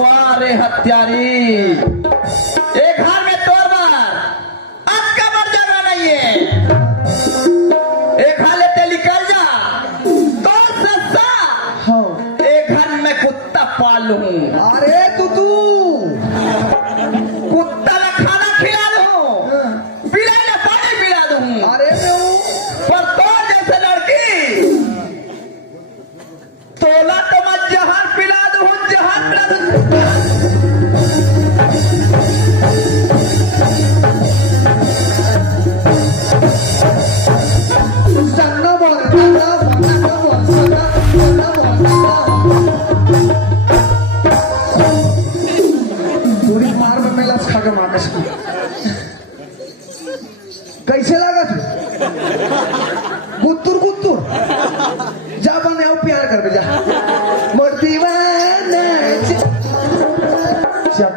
वाह रे हत्यारी, एक घर में तोड़ मार, आज का मर जगह नहीं है। एक घर लेते निकल जा, तो सस्ता। एक घर में कुत्ता पाल लूं। अरे तू कुत्ता का खाना खिला दूं, बिलाई का पानी पिला दूं। अरे मैं हूँ पर तो जैसे लड़की तोला तो मैं जहान पिला दूं, जहान पिला दूं। सन्ना बोल सन्ना बोल सन्ना बोल पूरी मार में मैं लस खा के मार सकूं। कैसे लगा तू गुत्तुर गुत्तुर जा बने हो प्यार कर जा मोर दीवाना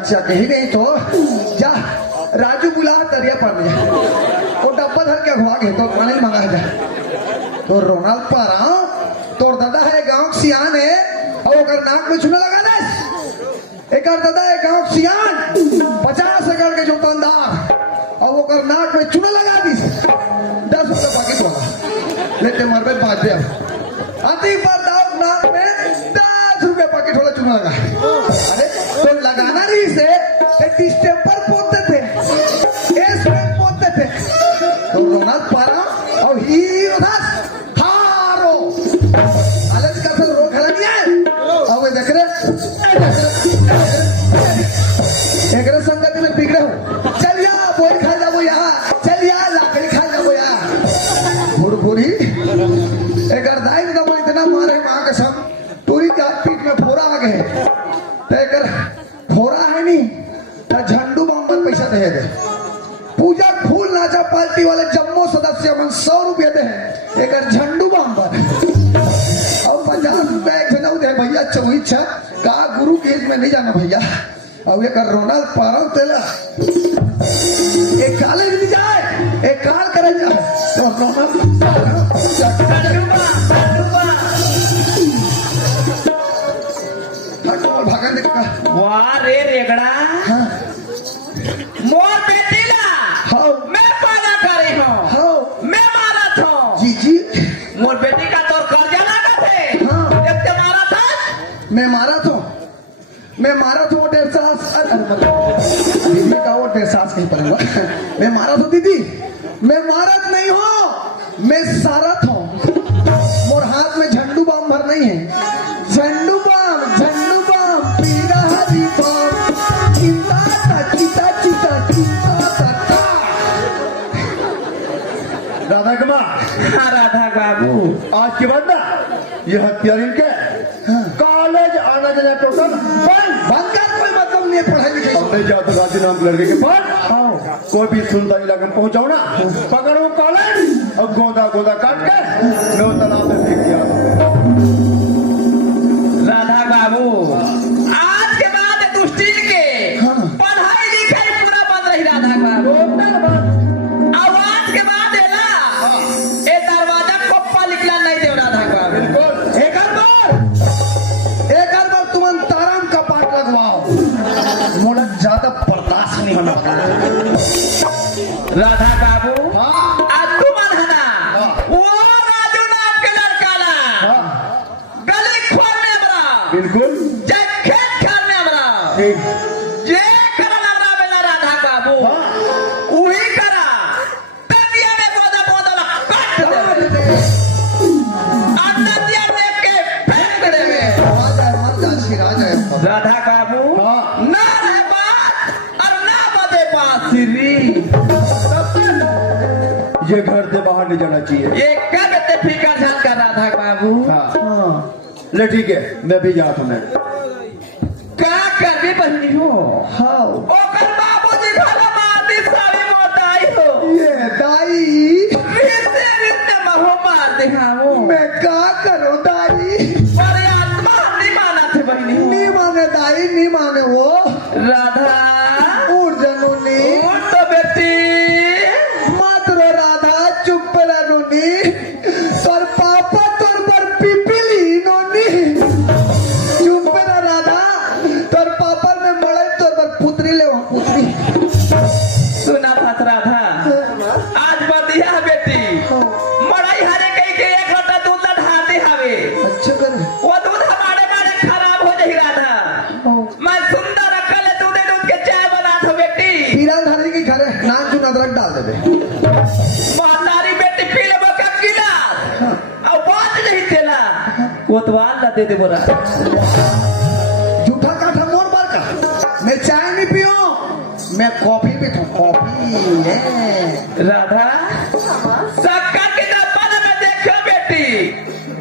चक ही नहीं तो जा राजू बुला दरिया पर में जा वो डब्बा धर के घुआ के तो पानी मंगा जा तो रोनाल्ड पारा तोर दादा है गांव सियान है और ओकर नाक में चूना लगा दे एक दादा है गांव सियान 50 एकड़ के जोतनदार और ओकर नाक में चूना लगा दी 10 रुपए पैकेट वाला लेते मरबे बाज दे आती बार दाव नाक में 10 रुपए पैकेट वाला चूना लगा अरे तो लगाना नहीं से डिस्टेंपर पोतते थे एस में पोतते थे तो रोनाल्ड पारा और हीरो था हारो अलग का सब रोक हला नहीं है अब ये देख रहे एकरे संगति में बिगड़े हो चल या बोल खा जाओ यहाँ चल या लाकड़ी खा जाओ यहाँ भूरी एकर दाई ने तो इतना मारे माँ के संग पूरी जात पीठ में फोड़ा आ गए तो एकर फोड़ा है नहीं तो झंडू बम पर पैसा दे दे पूजा फूल नाचा पार्टी वाले जम्मू सदस्य मन 100 रुपये दे एकर झंडू बम पर और 50 रुपए एक जनऊ दे भैया चौही छा का गुरु केज में नहीं जाना भैया अब ये कर रोनाल्ड पारा तेला एक काले नहीं जाए एक काल करे जाए तो रोनाल्ड भागन देखा वाह रे रेगड़ा, मोर बेटी ला मैं पाला करे हूँ, मैं मारा था जी मोर बेटी का तोर कर्जा लगा थे। जब ते मारा था मैं मारा था वो 1.5 साल दीदी का वो 1.5 साल नहीं पड़ेगा मैं मारा था दीदी मैं मारत नहीं हूँ मैं सारत हूँ मोर हाथ में झंडू बम भर नहीं है झंडू बम पीरा हरी बम चिता चिता चिता चिता चिता राधा कुमार हाँ राधा बाबू, आज के बाद ना ये हत्यारी के कॉलेज आना जाना टोटल बंद कर कोई मतलब नहीं है पढ़ाई लिखाई हमने जाओ तो गाजी नाम के लड़के के पास कोई भी सुनता इलाके में पहुंचाओ ना पकड़ो कॉलेज और गोदा काट के मैं तालाब में फेंक दिया। राधा बाबू आज के बाद दुष्टिन के पढ़ाई लिखाई पूरा बंद रही राधा बाबू। आवाज के बाद है ना ये दरवाजा कप्पा निकला नहीं दे राधा बाबू। बिल्कुल एक बार तुम ताराम का पाठ लगवाओ मोला ज्यादा बर्दाश्त नहीं होना राधा बाबू हाँ आज तुम अनहना वो राजू नाम के लड़का ला गली खोलने बरा बिल्कुल जे खेत खाने बरा ठीक जे करा हमरा बेला राधा बाबू वही करा तबिया में बोदा काट दे अंदर दिया देख के फेंक दे राधा बाबू ना रहे बात और ना बदे बांसुरी। ये घर से बाहर नहीं जाना चाहिए। ये कब ते फिकर झाल कर राधा बाबू हाँ ले ठीक है मैं भी जाता हूँ। का कर भी बहनी हो हाँ ओकर बाबूजी घर मारती सारी मोटाई हो ये दाई रिश्ते महो मार दे हाओ मैं क्या करूं दाई पर आत्मा नहीं माना थे बहनी नहीं माने दाई नहीं माने वो राधा उड़ जनूनी उठ तो बेटी मत रो राधा चुप रनूनी तोर पापा तोर पर पिपली नोनी कोतवाल ना दे दे बोरा जूठा काठा मोर बार का मैं चाय नहीं पियो मैं कॉफी पीता हूँ कॉफी राधा शक्कर के डब्बा ना मैं देखो बेटी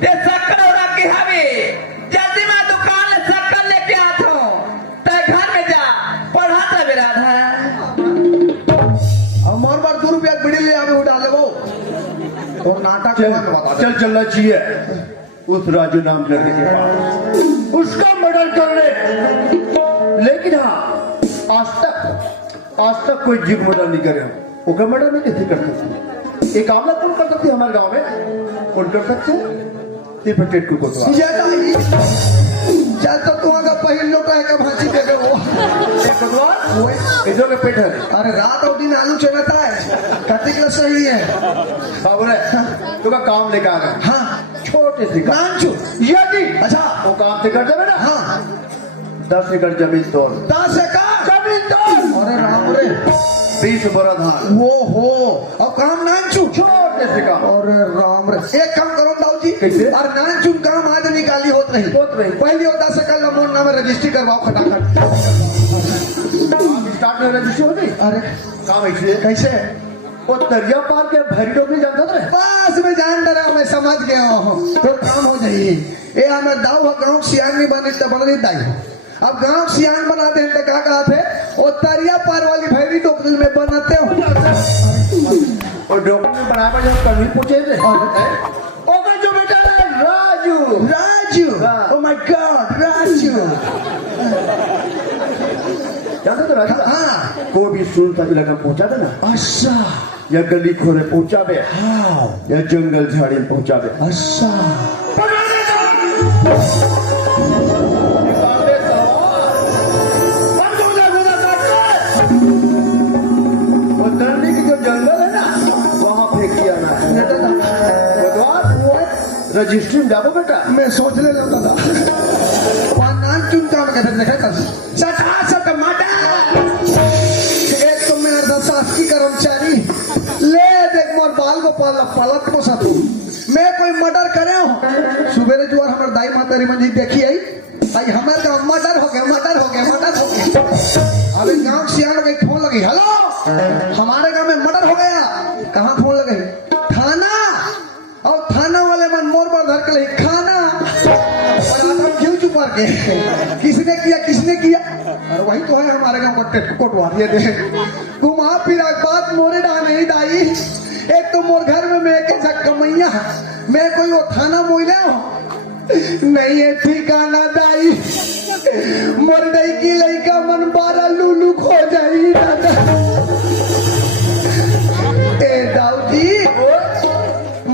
ते शक्कर और के हवे जल्दी मैं दुकान से शक्कर लेके आता हूँ ते घर में जा पढ़ा तब राधा और मोर बार 2 रुपया बिड़ी ले आवे उड़ा ले वो और नाटक चल में बता दे चल चलना चाहिए उस राजू नाम लड़के के पास उसका मर्डर कर ले। लेकिन हाँ आज तक कोई जीव मर्डर नहीं करे ओका मर्डर में कैसे कर सकते एक आमला कौन कर सकते हमारे गांव में कौन कर सकते ये पटेट को कोतवाल चल तो तू अगर पहले लोटा है का भाजी दे वो कोतवाल इधर के पेट है अरे रात और दिन आलू चलाता है कतिकला सही है बाबू रे तू का काम लेकर आ गया हाँ छोटे से काम कांचू यदि अच्छा वो काम से कर देवे ना हाँ 10 एकड़ जमीन तोड़ 10 एकड़ जमीन तोड़ अरे राम रे 20 बड़ा धान वो हो अब काम नानचू छोटे से काम अरे राम रे एक काम करो दाऊ जी कैसे? और नानचू काम आज निकाली होत रही पहले वो 10 एकड़ ला मोर नाम रजिस्ट्री करवाओ खटाखट स्टार्ट में रजिस्ट्री हो गई अरे काम ऐसे कैसे वो दरिया पार के भरी डोबरी जानता था पास में जान डरा मैं समझ गया हूँ तो काम हो जाइए ये हमें दाऊ गाँव सियान नहीं बने तो बन नहीं दाई अब गांव सियान बनाते हैं तो क्या कहते और तरिया पार वाली भैरी टोकरी में बनाते हो और डॉक्टर में बनाया जब कभी पूछे थे ओका जो बेटा है राजू राजू हाँ। ओ माय गॉड राजू जानते तो राजू हाँ को भी सुनता इलाका पहुंचा दे ना अच्छा या गली खोरे पहुंचा दे हाँ या जंगल झाड़ी में पहुंचा दे अच्छा वो दंडी की जो जंगल है ना वहां फेंक दिया ना रजिस्ट्री में जाओ बेटा मैं सोच ले लगा था नान चुन काम कहते देखा कर सटा सट माटा एक तो मैं शासकीय कर्मचारी ले देख मोर बाल को पलक को साथू मैं कोई मर्डर करे हूँ सुबेरे जुआर हमारे दाई माता री मंजी देखी आई भाई हमारे गाँव मर्डर हो गया अभी गाँव सियान गई फोन लगी हेलो हमारे गाँव में मर्डर हो गया कहाँ फोन लगी थाना और थाना वाले मन मोर पर धर के लगी खाना और आता क्यों चुप के किसने किया और वही तो है हमारे गाँव का कोटवार ये देख घुमा फिरा बात मोरे डा नहीं दाई एक तो मोर घर में मैं एक कमैया मैं कोई वो थाना मोइला हूँ नहीं है ठिकाना दाई मोर दई की लड़का मन 12 लूलू खो जाई ए दाऊ जी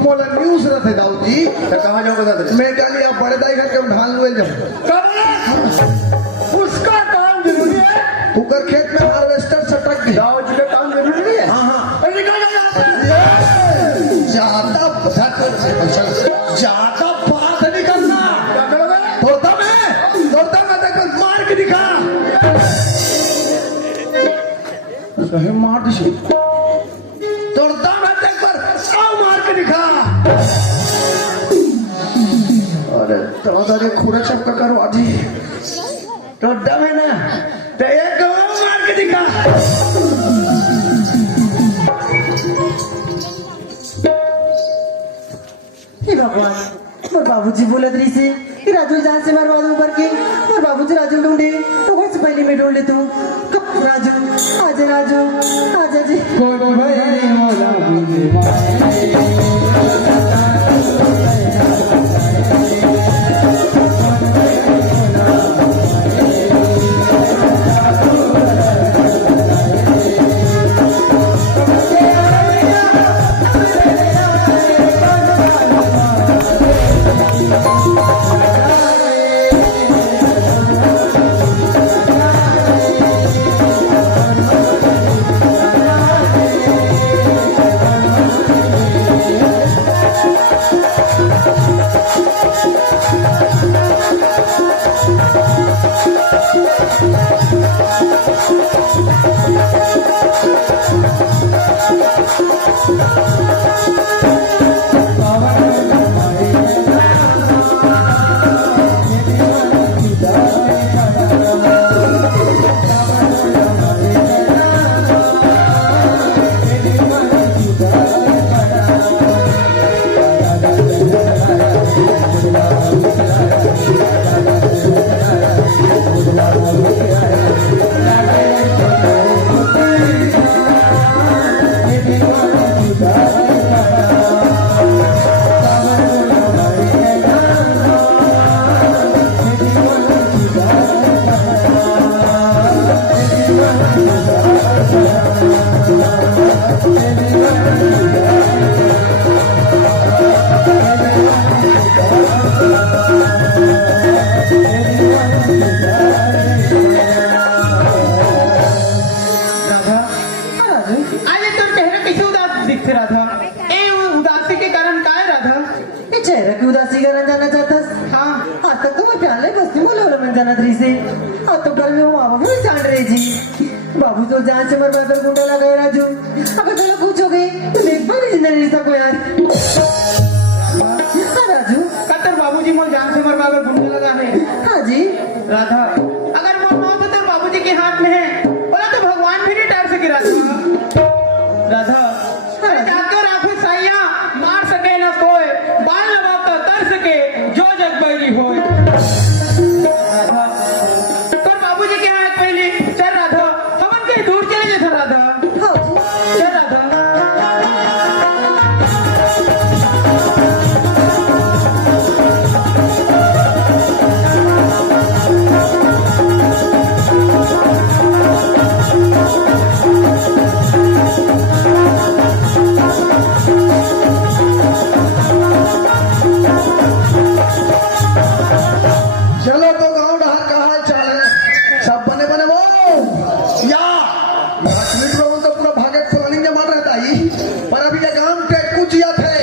मोला न्यूज रहते दाऊ जी कहाँ जाओ बता दे मैं क्या लिया बड़े दाई घर के ढाल लुए जब उसका काम जरूरी है तू कर खेत में हार्वेस्टर सटक गई दाऊ जी का काम जरूरी नहीं है हाँ हाँ अरे निकल जा यहाँ से। ज्यादा ज्यादा बात नहीं करना क्या करोगे तोड़ता मैं देख मार के दिखा सही मार दी तोड़ता मैं देख पर आओ मार के दिखा अरे दादा खुड़ा चपका करो आजी तोड़ता मैं ना तो एक मार के दिखा हे भगवान मोर बाबूजी बोलत रही से कि राजू जहाँ से मरवा दूं करके मोर बाबूजी राजू ढूंढे तो घर से पहले मैं ढूंढ ले तू कब राजू आजा जी राधा राजू आज तोर चेहरा कैसे उदास दिखते राधा ए उदासी के कारण का है राधा ये चेहरा की उदासी करना जाना चाहता हाँ आज तक तो मैं प्याले बस्ती बोले वाला मैं जाना रही से आज तो घर में वो मामा भी जान रही जी बाबू तो जान से मर पर गुंडा लगाए राजू अगर थोड़ा पूछोगे तो देख पाए जिंदगी रिश्ता को यार हाँ राजू कतर बाबूजी मोर जान से मर बाबर घूमने लगा है हाँ जी राधा अगर मोर मौत तेरे बाबूजी के हाथ में है बोला तो भगवान भी नहीं टार सके राधा राधा अरे जाकर आंखों साइया मार सके न कोई बाल लगा कर कर सके जो जग बैरी होए राधा तोर बाबूजी के हाथ पहले चल राधा हमन कहीं दूर चले जाते राधा हाँ जी चल राधा चलो तो गाँव डहार का हाल चाल है सब बने बने वो या मिनट में तो पूरा भागे पुरानी जमान रहता ही पर अभी ये काम के कुछ या थे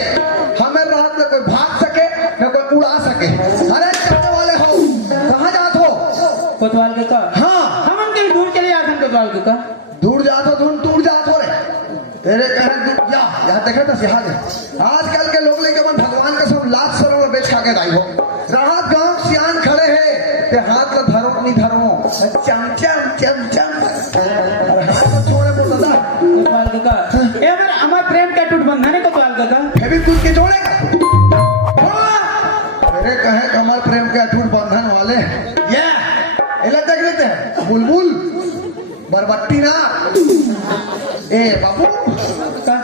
हमें रात में कोई भाग सके न कोई उड़ा सके अरे करने वाले हो कहाँ जात हो कोतवाल के का हाँ हमन कहीं दूर चले जाते हैं कोतवाल के का दूर जात हो तुम दूर जात हो रे तेरे कहने या यहाँ देखे तो यहाँ दे आजकल के लोग लेके मन भगवान का सब लाख सरोड़ बेच खा के दाई हो राहत गांव सियान खड़े हैं ते हाथ में धरो नहीं धरो चम चम चम चम और हाथ में छोड़े बोल दादा कोतवाल के का ये हमारे हमारे प्रेम का टूट बंधन है कोतवाल के का फेविक कुछ के जोड़ेगा मेरे कहे कमर प्रेम के अटूट बंधन वाले ये इला देख लेते हैं बुलबुल बरबट्टी ना ए बाबू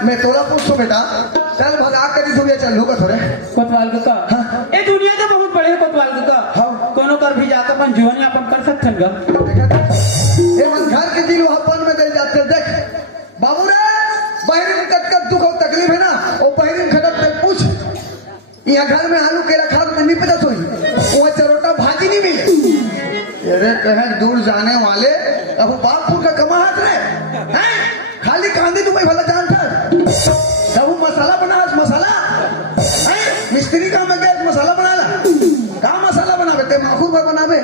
मैं तोरा पूछो बेटा चल भगा कर धुरिया चल होगा थोड़े कोतवाल के का ये दुनिया तो बहुत बड़े है कोतवाल के का हाँ। कोनो कर भी जाकर अपन जीवन यापन कर सकते हैं गा ये मन घर के दिल वहां में दे जाते देख बाबू रे बहरीन कटकट दुख और तकलीफ है ना वो बहरीन खटक पे पूछ यहाँ घर में आलू के रखा नहीं पता सोई वो चरोटा भाजी नहीं मिले अरे कहे दूर जाने वाले अब बापू का कमा हाथ रहे हैं खाली कांदी तुम्हें भला जान कर जब वो मसाला बना मसाला हैं? मिस्त्री का में गए मसाला बना ला कहाँ मसाला बनावे ते माखूर भर बनावे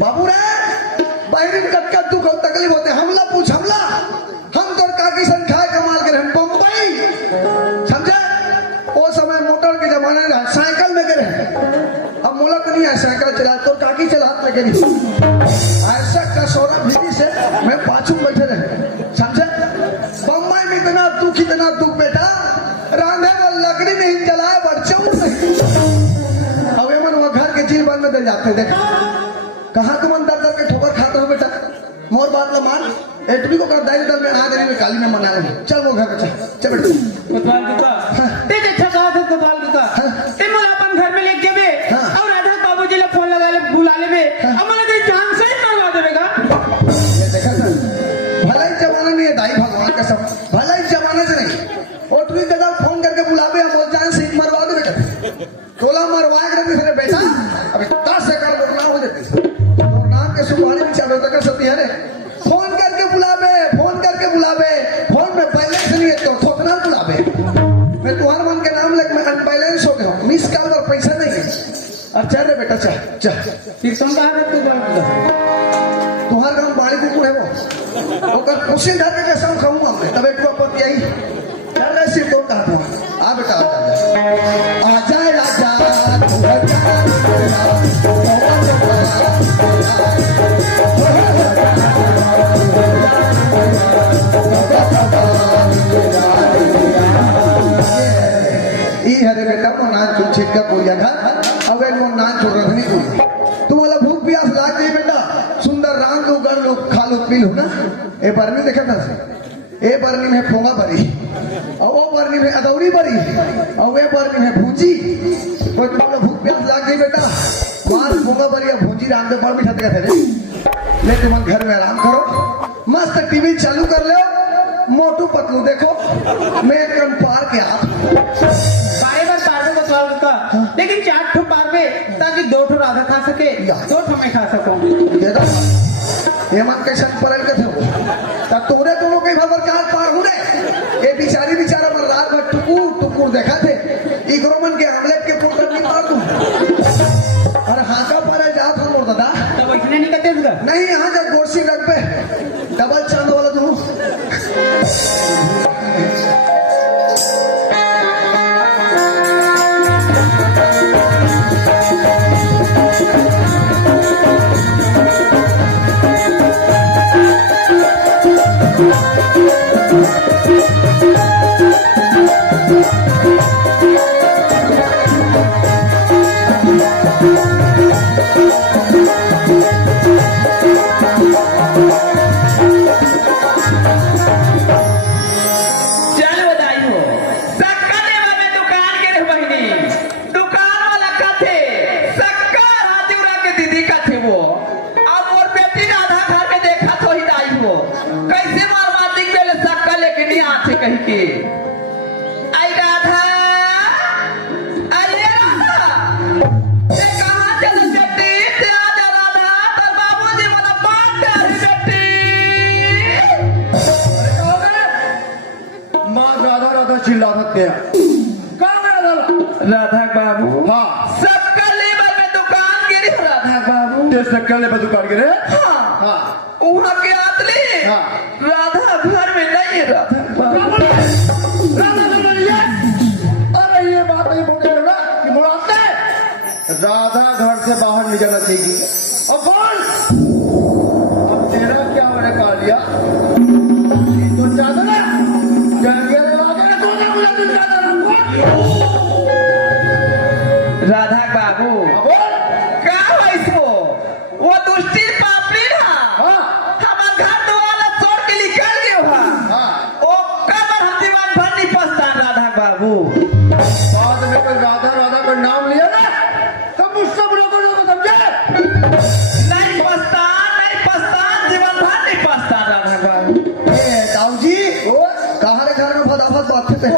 बाबू रे बहरीन कटकट दुख और तकलीफ होते हमला पूछ हमला हम तो काकी संख्या कमाल कर हम बम्बई समझे वो समय मोटर के जमाने में साइकिल में गिरे अब मुलक नहीं है साइकिल चला तो काकी चलात लगे नहीं ऐसा कसौरा विधि से मैं पाछू बैठे रहे समझे बम्बई में इतना दुख बेटा रांधे वो लकड़ी नहीं जलाए बच्चों नहीं अब ये मन वो घर के जेल बंद में दे जाते देख कहाँ तुम अंदर दर के ठोकर खाते हो बेटा मोर बात ला मान एटवी को कर दाई दर में आ गई में काली में मना ले चल वो घर पे चल बेटा कोतवाल के का ते अच्छा कहा था कोतवाल के का ते मोला अपन घर में लेके जाबे हाँ। और राधा बाबूजी ले फोन लगा ले बुला लेबे हमने तो जान से ही मरवा देबेगा ये देखा सर भला ही जमाना नहीं है दाई भगवान का सब भला ही जमाना से नहीं ओटवी दादा फोन करके बुलावे हम बोल जान से मरवा दे बेटा तोला मरवा के फिर बेटा अभी 10 एकड़ बोलना हो जाती और नाम के सुपारी में चलो तक सती है रे फोन करके बुलावे फोन में बैलेंस नहीं है तो ठोकना बुलावे मैं तुम्हारे मन के नाम लग मैं अनबैलेंस हो गया मिस कॉल और पैसा नहीं है अब चल रे बेटा चल फिर तुम कहां रहते हो तुम्हारे गाँव बाड़ी कुकुर है वो ओकर खुशी धर के कैसा खाऊंगा मैं तब एक पति आई चल रहे सिर्फ दो कहा था आ बेटा आ जाए राजा हरे बेटा वो नाच चुन छिटका कोई घर अब वो नाच चुन रखनी कोई तुम्हारा भूख प्यास लाग गई बेटा सुंदर राम लो गढ़ लो खा लो पी लो ना ए बरनी देखा था ए बरनी में फोंगा भरी और वो बरनी में अदौरी भरी और वे बरनी में भूजी कोई तुम्हारा भूख प्यास लाग गई बेटा मार फोंगा भरी भूजी राम के पर बिठा देगा थे ले तुम घर में आराम करो मस्त टीवी चालू कर लो मोटू पतलू देखो मैं कन पार के आप बारे बार पार को साल का लेकिन 4 ठो पारबे ताकि 2 ठो राधा खा सके 2 ठो मैं खा सकूं। ये तो हेमंत कैसन परल के थे तब तोरे दोनों के भवर कहां पार हो रे ये बेचारा पर रात भर टुकुर देखा थे इकरो मन के हमले के पुत्र की मार दूं और हाका पर जात हम और दादा तब इसने नहीं करते उसका नहीं यहाँ जब गोरसी रख पे डबल चांद वाला दूं चल बधाई हो सक्का लेवा में दुकान के रे बहिनी दुकान वाला कथे सक्का राजूरा के दीदी का थे वो अब और बेटी राधा घर में देखा तो ही दाई हो कैसे मारवाती पहले सक्का लेके नहीं आते कहीं के आई राधा अरे राधा ये कहां चल बेटी ते आजा राधा तर बाबूजी मला बात करे बेटी माँ राधा राधा चिल्ला सकते हैं कहाँ गया राधा? राधा बाबू हाँ सबका लेबर में दुकान गिरी राधा बाबू तेरे शक्कर ले दुकान गिरे हाँ हाँ वहाँ के आदमी हाँ। राधा घर में नहीं है राधा बाबू राधा राधा ये अरे ये बात नहीं बोलते ना कि बुलाते राधा घर से बाहर निकलना चाहिए और कौन अब तेरा क्या मैंने कहा लिया तो चाहता ना राधा बाबू क्या है इसको वो दुष्टी पापड़ी ना हमारे घर द्वारा छोड़ के निकल गए वहाँ ओ कबर हम दीवान भर नहीं पछतान राधा बाबू बाद में कोई राधा राधा का नाम लिया ना तब मुझसे लोगों को समझे नहीं पछतान जीवन भर नहीं पछतान राधा बाबू दाऊ जी कहाँ रे घर में फटाफट बात थे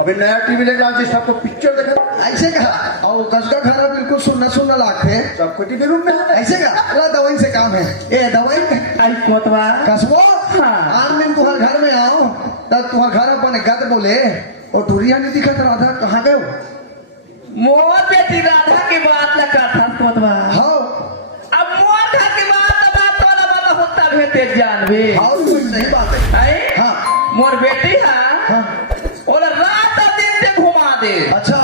अभी नया टीवी लेकर आज सबको पिक्चर देखे ऐसे कहा और कसका खाना बिल्कुल सुनना लागे सबको टीवी रूम में है ऐसे कहा अल्लाह दवाई से काम है ए दवाई आई कोतवा कसबो हाँ। आज दिन तुम्हारे घर में आओ तब तुम्हारे घर अपन गद बोले और टूरिया नहीं दिखा था राधा कहाँ गए हो मोर बेटी राधा की बात लगा था कोतवा हाँ अब मोर घर की बात वाला बात होता भेते जानवे हाँ कोई सही बात है आई हाँ मोर बेटी है हाँ और रात दिन ते घुमा दे अच्छा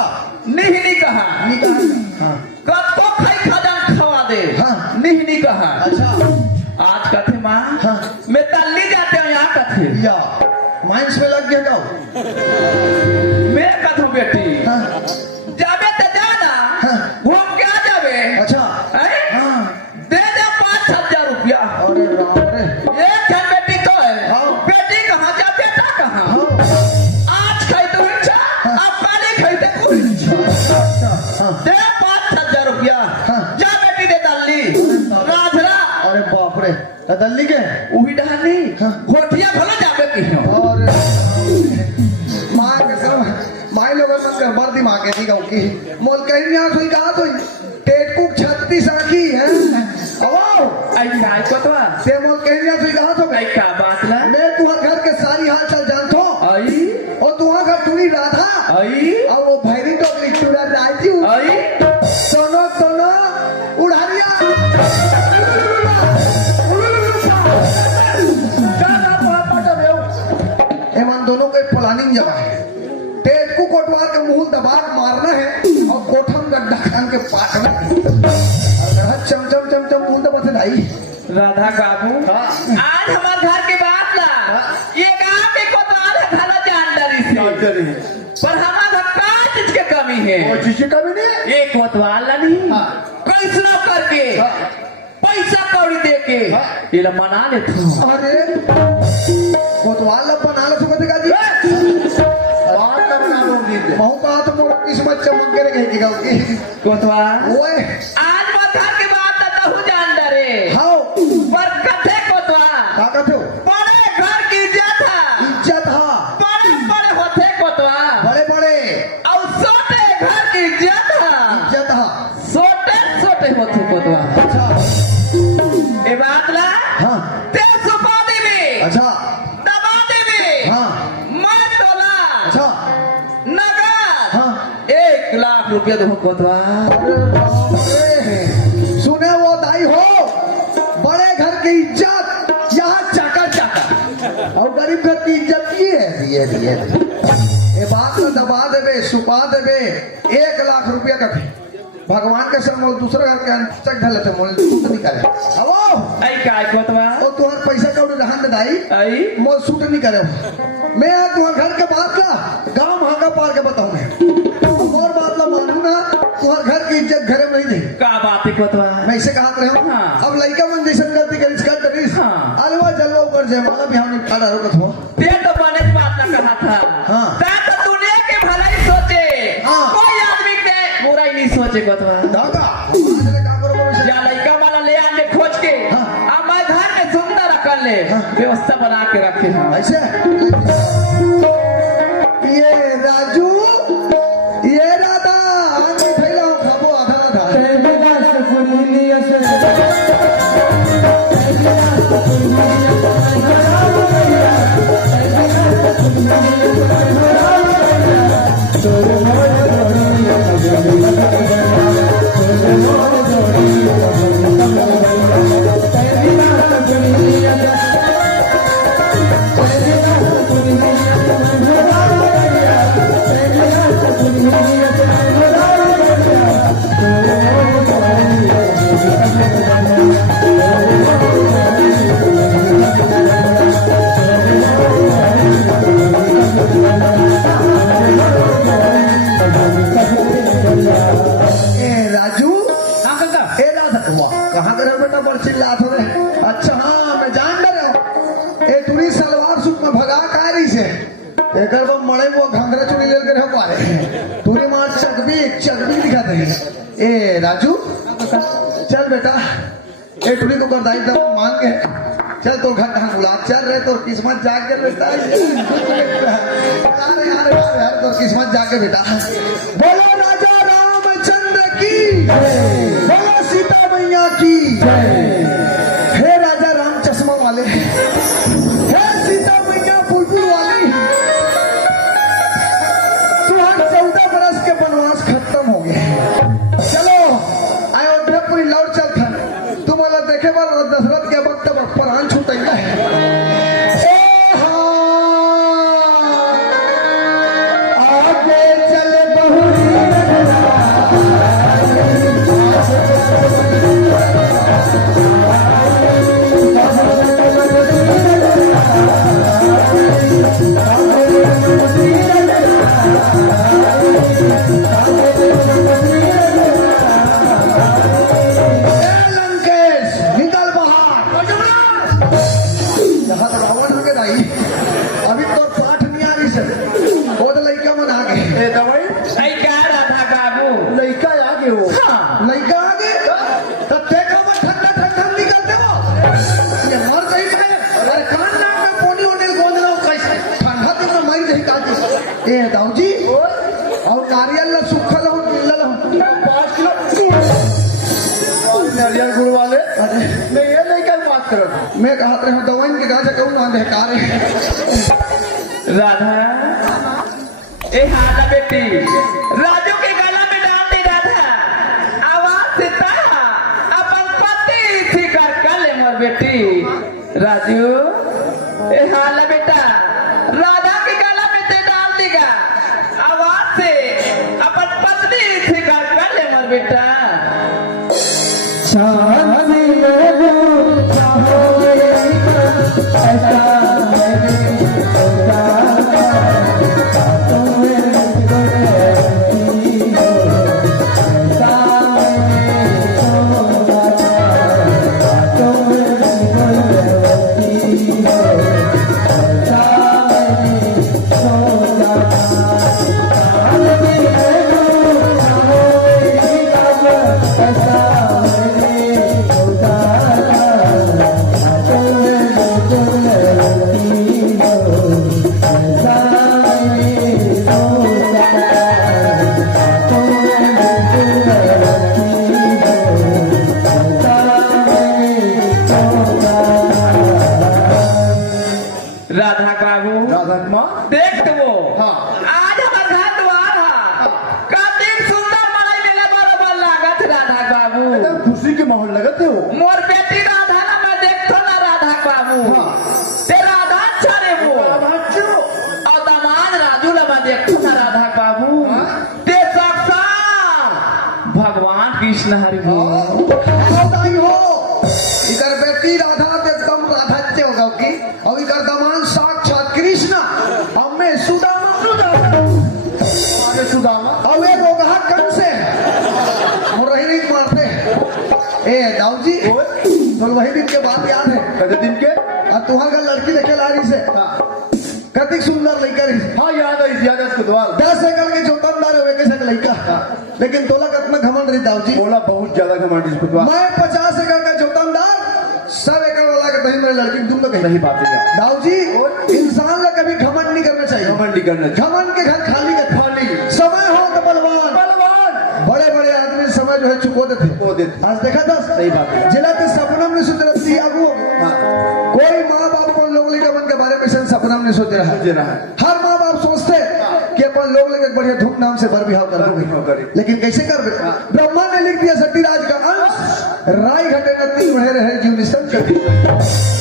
नहीं कहा निकाल हाँ कब तो खाई खजान खवा दे हाँ। नहीं कहा अच्छा आज कथे माँ हाँ। मैं तल्ली जाते हूँ यहाँ कथे या माइंस में लग गया गाँव मैं कथू बेटी हाँ जाबे ते जाना हाँ। घूम के आ जाबे अच्छा हैं? हाँ दे दे 5,000 रुपया अरे राम रे एक जन बेटी तो है हाँ। बेटी कहाँ जा बेटा कहाँ हाँ आज खाई तो इच्छा अब काली खाई तो कोई इच्छा अच्छा हाँ दे 5,000 रुपया हाँ। जा बेटी दे डाली राजरा अरे बाप रे दल्ली के उही डाली हाँ। घोटिया भला जाबे की और माँ के सर माई लोग कर बर दिमाग है ठीक है की मोल कहीं यहाँ सुई कहा तो टेटकुक 36 आखी है अब आई काय कोतवा ते मोल कहीं यहाँ सुई कहा तो आई का बात ला मैं तुम्हारे घर के सारी हाल चाल जानता हूँ आई और तुम्हारा घर टूरी राधा आई और वो भैरी टोकरी टूरा राजू आई दोनों उड़ारिया एमन दोनों के प्लानिंग जमा है तेज को कोटवार के मुंह दबा के मारना है और कोठम गड्ढा खान के पाटना है अगर चम चम चम चम मुंह दबा से ढाई राधा बाबू आज हमारे घर की बात ला ये गांव के कोतवाल है भला जानदारी से पर हमारा का चीज के कमी है और चीज की कमी नहीं ये कोतवाल ला नहीं हाँ। कैसा करके हाँ। पैसा कौड़ी दे के हाँ। ये ला मना लेते हो अरे कोतवाल लब बना लो सुबह का जी बात का नाम होगी महू कहा तो मोर किस्मत चमक के रहेगी गाँव की कोतवाल ओए आज मत घर की बात तो तू जानदार है हाँ पर कथे कोतवाल का कहते हो बड़े घर की इज्जत है इज्जत हाँ बड़े बड़े होते कोतवाल बड़े बड़े और छोटे घर से होते कोतवा अच्छा ए बात ला हाँ ते सुपा देवे अच्छा दबा देवे हाँ मैं तोला अच्छा नगद हाँ 1 लाख रुपया दो कोतवा सुने वो दाई हो बड़े घर की इज्जत यहाँ चाकर चाकर और गरीब घर की इज्जत ये बात में दबा देवे सुपा देवे 1 लाख रुपया का भगवान के संग मोल दूसरा घर के अंचक ढले थे मोल सूट नहीं करे अब आई काय कोतवा ओ तुम्हार पैसा कौड़ी रहन दे दाई आई मोल सूट नहीं करे मैं आज तुम्हारे घर के बात का गांव भागा पार के बताऊं मैं और बात ला मानू ना तुम्हारे घर की इज्जत घरे में नहीं का बात है कोतवा मैं इसे कहा रहे हूँ हाँ। अब लड़का मन जैसे गलती करिस कर करिस हाँ। अलवा जलवा ऊपर जयमाला भी हमने खड़ा रोकत हो ते तो बने बात ना कहा था हाँ। ता तो दुनिया के भलाई सोचे हाँ। कोई आदमी के बुराई नहीं सोचे कोतवा धागा आज का करो बोलो या लड़का वाला ले आने खोज के हाँ। अब मैं घर में सुंदर कर ले व्यवस्था बना के रखे हम ऐसे ये राजू ये राधा आगे फैला खाबो आधा आधा ए राजू ए राधा वाह कहाँ कर रहे हो बेटा बड़ चिल्लात हो रहे अच्छा हाँ मैं जान रहे हो ए तुरी सलवार सूट में भगा का रही से एकर वो मड़े वो घंघरा चुनी ले कर हो पारे तुरी मार चकबी दिखाते हैं ए राजू चल बेटा ए तुरी को करदाई दम मांग के चल तो घर कहाँ बुला चल रहे तो किस्मत जाग के बेटा यार तो किस्मत जाके बेटा बोलो राजा रामचंद्र की बोलो सीता मैया की हे राजा राम चश्मा वाले हे सीता मैया बुलबुल वाली तुम्हारे 14 बरस के वनवास खत्म हो गए चलो अयोध्यापुरी लौट चल था तुम्हारा देखे बार दशरथ के वक्त प्राण छूट आगे चले लंकेश निकल बाहर रावण हो गए अभी तो पाठ नहीं आ रही सर वो तो लड़का मन आ गए ए दवाई आई क्या राधा बाबू लड़का आगे हो लड़का आ गए तब देखो मैं ठंडा ठंडा निकलते हो ये मर गई अरे कान नाक में पोनी होने गोंद लो कैसे ठंडा दिन में मर नहीं काटी ए दाऊजी और नारियल ला सूखा लो ला लो 5 किलो नारियल गुड़ वाले मैं ये लेकर बात कर रहा हूँ मैं कहा रहे हूँ दवाई के गाजा कहूँ वहां बेकार है राधा ए हाला बेटी राजू के गला में डाल दे राधा आवाज से ता अपन पति थी कर ले मोर बेटी राजू ए हाला बेटा राधा के गला में ते डाल देगा आवाज से अपन पत्नी थी कर ले मोर बेटा Thank you. भगवान कृष्ण हरि बोल। आओ दाई हो इधर बेटी राधा तो एकदम राधाच्य होगा की और इधर दमान साक्षात कृष्ण हमें सुदामा आगे सुदामा और एक होगा कंस से मुरही नहीं मारते ए दाऊ जी तो वही दिन के बाद याद है कदे दिन के और तुम्हारा का लड़की देखे लारी से हाँ कतिक सुंदर लड़का रही हाँ याद है इसको द्वार 10 एकड़ के जोतनदार हुए के संग लड़का लेकिन तोला कितना घमंड रही दाऊ जी बोला बहुत ज्यादा घमंड इसको द्वार मैं 50 एकड़ का जोतनदार 100 एकड़ वाला के दही मेरे लड़की तुम तो कहीं नहीं बात है दाऊ जी इंसान ने कभी घमंड नहीं करना चाहिए घमंड नहीं करना चाहिए। घमंड के घर खाली का खाली समय हो तो बलवान बलवान बड़े बड़े आदमी समय जो है चुको देते वो देते आज देखा था सही बात है। जिला के सपनम ने सोच रही आगू हाँ कोई माँ बाप को लोग लेकर मन के बारे में सपनम नहीं सोच रहा मुझे रहा है हर माँ बाप सोचते कि अपन लोग लेकर बढ़िया धूमधाम से बर बिहाव कर बर बिहाव करें। लेकिन कैसे कर ब्रह्मा ने लिख दिया सतीराज का अंश राय घटे नती बढ़े रहे जीव निस्तम कर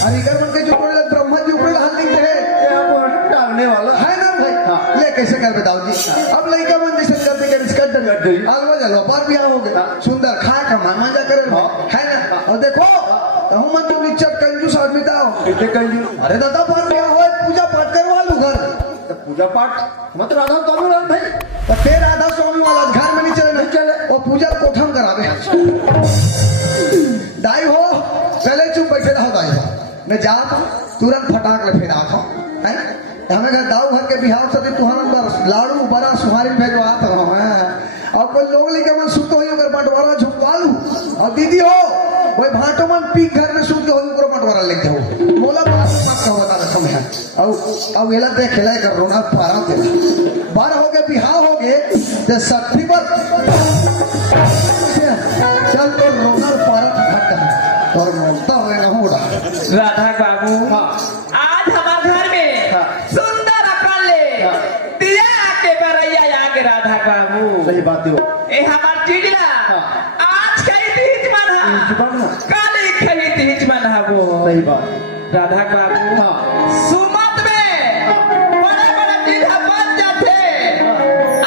और इधर मन के जो बोले ब्रह्मा जी ऊपर हाल लिखते हैं ये आप टांगने वाला है ना भाई हाँ। ले कैसे कर बताओ जी अब लड़का मन जैसे करते कर इसका डर। अलवा चलो बार बिहाव हो गया सुंदर खा कमा मजा करे हाँ। है ना और देखो हम मन तो निश्चित कंजूस आदमी था इतने कंजू अरे दादा बार बिहाव हो पूजा पाठ करवा लू घर पूजा पाठ मत राधा स्वामी राम भाई और फिर राधा स्वामी वाला घर में नहीं चले नहीं चले। और पूजा कोठम करावे दाई हो चले चुप बैठे रहो दाई हो मैं जा था तुरंत फटाक ले फिर आता है हमें घर दाऊ घर के बिहार से तुहर लाड़ू बड़ा सुहारी भेजवा था और कोई लोग लेके मन सुत हो अगर बंटवारा झुकवा लू और दीदी हो वही भाटो मन पीक घर में सुत हो ऊपर बंटवारा लेके हो मोला बात मत कहो बता समय और एला देखेला कर रोना पारा देला बार हो गए बिहाव हो गए ते सत्ती पर चल तो रोना पारा घट और मोलता होए ना होड़ा राधा बाबू हाँ आज हमारे घर में हाँ। सुंदर अकाले हाँ। दिया आके बरैया आगे राधा बाबू सही बात है ए हमार चिड़िया हाँ। आज कई तीज मना जुबान ना काली कई तीज मना वो सही बात राधा बाबू हाँ सुमत में बड़े बड़े चीज बन जाते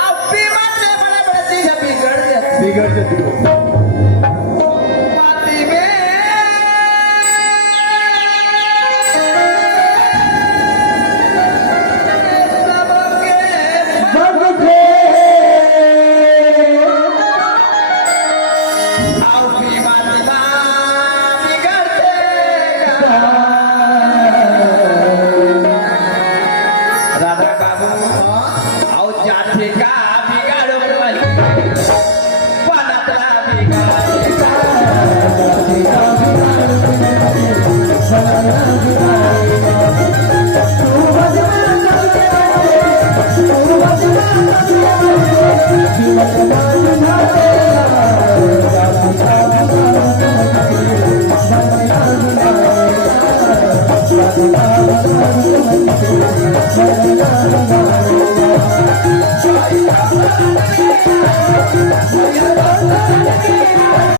अब पीमत में बड़े बड़े चीज बिगड़ जाते बिगड़ जाती माटी में सबके आओ पीमत में बिगड़ते राधा बाबू आओ जाते का बिगाड़ो बनतला बिगाड़ो Thank you.